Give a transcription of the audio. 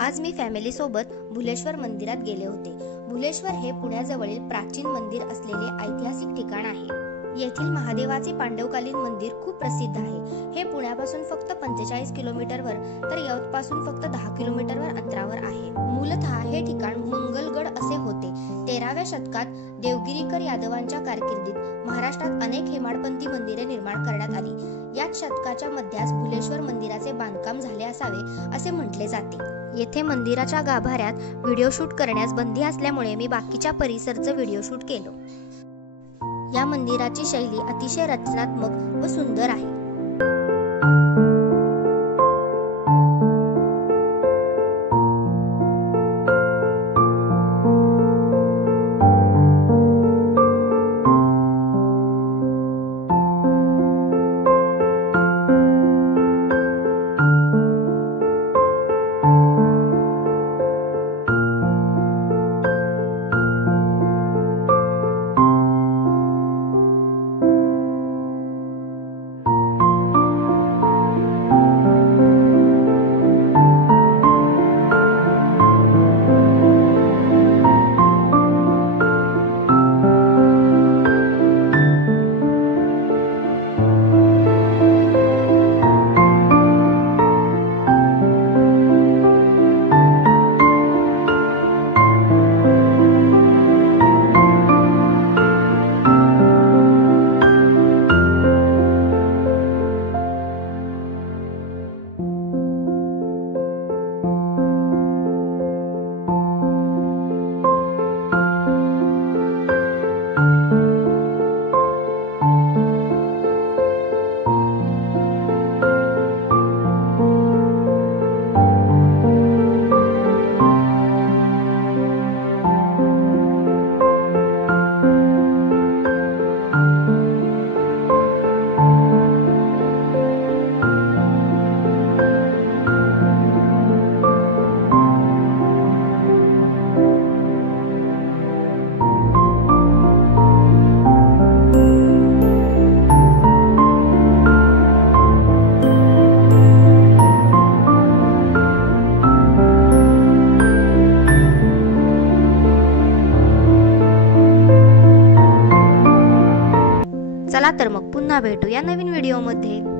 आज मी फॅमिली सोबत भुलेश्वर मंदिरात गेले होते। भुलेश्वर हे पुण्याजवळील प्राचीन मंदिर असलेले ऐतिहासिक ठिकाण आहे। येथील महादेवाचे पांडवकालीन मंदिर खूप प्रसिद्ध आहे। हे पुण्यापासून फक्त 45 किलोमीटरवर तर यवतपासून फक्त 10 किलोमीटरवर अंतरावर आहे। मूलतः हे ठिकाण मंगलगड असे होते। 13व्या शतकात देवगिरीकर यादवांच्या कारकिर्दीत महाराष्ट्रात अनेक हेमाडपंथी मंदिरे निर्माण करण्यात आली। याच शतकाच्या मध्यास भुलेश्वर मंदिराचे बांधकाम झाले असावे असे म्हटले जाते। येथे मंदिराच्या गाभाऱ्यात व्हिडिओ शूट करण्यास बंदी असल्यामुळे मी बाकीच्या परिसरचं व्हिडिओ शूट केलं। या मंदिराची शैली अतिशय रचनात्मक व सुंदर आहे। चला तर मग पुन्हा भेटू या नवीन व्हिडिओमध्ये।